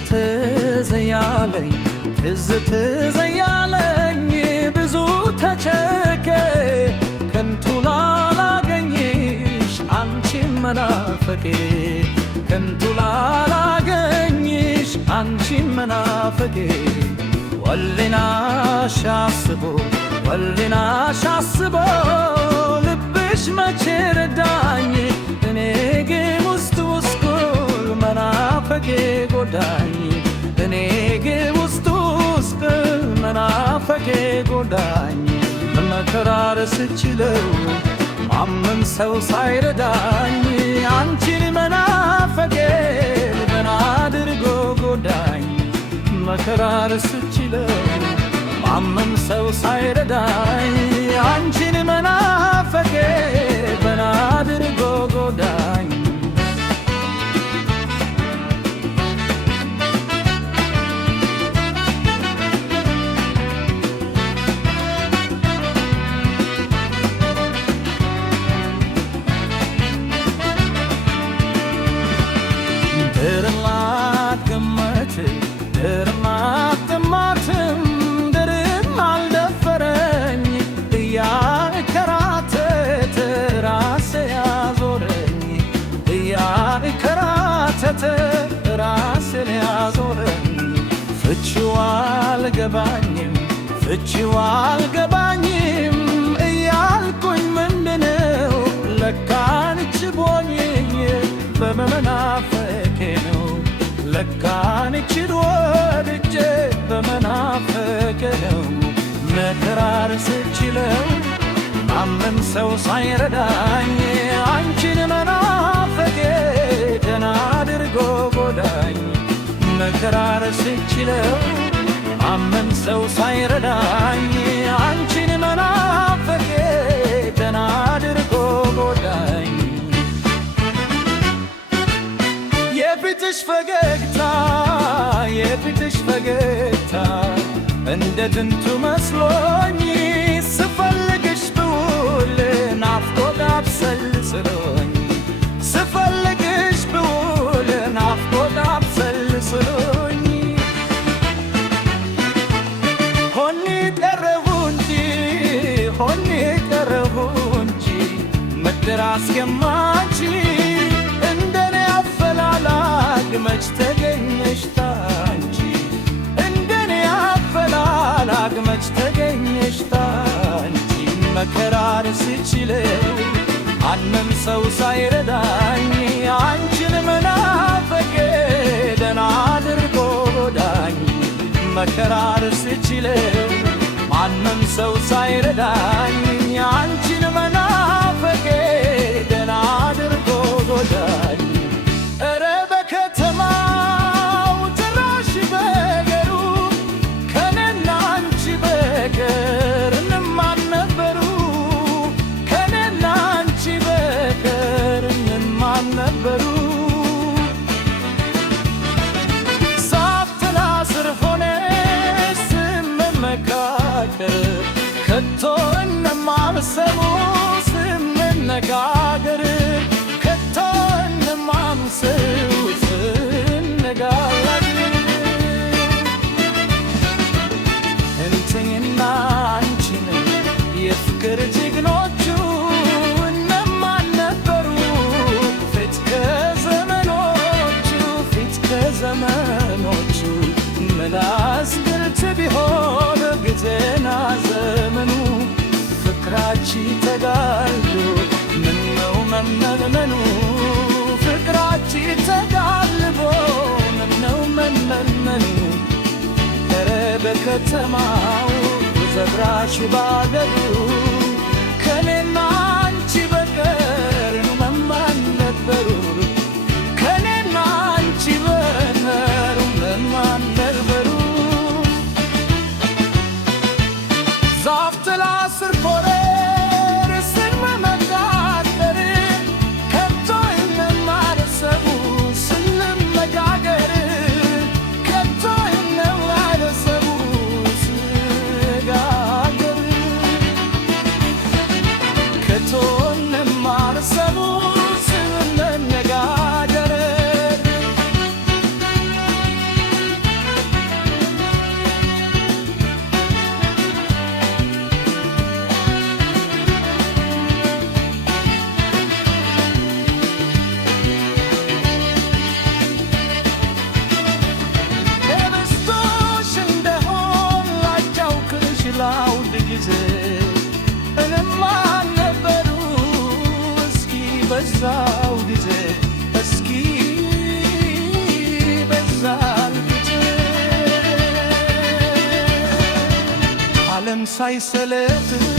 ትዝ ያለኝ ብዙ ተቸገ ከንቱ ላላገኝሽ አንቺን መናፈቄ ከንቱ ላላገኝሽ አንቺን መናፈቄ ወሊናሽ አስቦ ልብሽ መቼ ረዳኝ እኔ ግን ውስጥ ውስጡን መናፈቄ ጎዳኝ እኔ ግን ውስጥ መናፈቄ ጎዳኝ መከራር ስችለው ማመን ሰው ሳይረዳኝ አንቺን መናፈቄ ምን አድርጎ ጎዳኝ መከራር ስችለው ማመን ሰው ሳይረዳኝ አንቺን መናፈቄ ምን አድርጎ ጎዳኝ ድርም አልደፈረኝ እያንከራተተ ራሴ ያዞረኝ እያንከራተተ ራሴን ያዞረኝ ፍቺው አልገባኝም እያልኩኝ ምንድነው ለካን ችቦኝ በመናፈቄ ነው ለካን ችወድጄ በመናፈቄ ነው መከራር ስችለው ማመን ሰው ሳይረዳኝ አንቺን መናፈቄ ደህና አድርጎ ጎዳኝ መከራር ስችለው ማመን ሰው ሳይረዳኝ አንቺን መናፈቄ ደህና አድርጎ ጎዳኝ የፊትሽ ፈገግታ እንደ ጥንቱ መስሎኝ ስፈልግሽ ብውል ናፍቆት አብሰልስሎኝ ስፈልግሽ ብውል ናፍቆት አብሰልስሎኝ ሆኔ ቀረሁ እንጂ ምድር አስገማች እንደኔ አፈላላግ መች ተገኘሽ ታንቺ እንደኔ አፈላላግ መች ተገኘሽ ታንቺ መከራር ስችለው ማንም ሰው ሳይረዳኝ አንቺን መናፈቄ ደህና አድርጎ ጎዳኝ መከራር ስችለው ማንም ሰው ሳይረዳኝ አንቺን መናፈቄ ደህና አድርጎ ጎዳኝ እረ በከተማው ጭራሽ በገሩ ከኔና አንቺ በቀር እነማን ነበሩ ከኔና አንቺ በቀር እነማን ነበሩ ዛፍ ጥላ ስር ሆነን ስንመካከር ከቶ እነማን ሰሙ ስንነጋገር ከቶ እነማን ሰው ስንነጋገር እንተኝና አንቺን የፍቅር ጀግኖቹ እነማን ነበሩ ፊት ከዘመኖቹ ምላስ ግልት ቢሆን ጊዜና ዘመኑ ፍቅራች ተጋልዶ ምነው መመንመኑ ፍቅራች ተጋልቦ ምነው መመንመኑ ኧረ በከተማው ዘብራሽ ባገሩ ከኔና አንቺ በቀር እነማን ነበሩ ከኔና አንቺ በቀር እነማን ነበሩ ዛፍ ጥላ ስር ሆነን ስንመካከር ከቶ እነማን ሰሙ ስንነጋገር ከቶ እነማን ሰሙ ስንነጋገር ሳይሰለት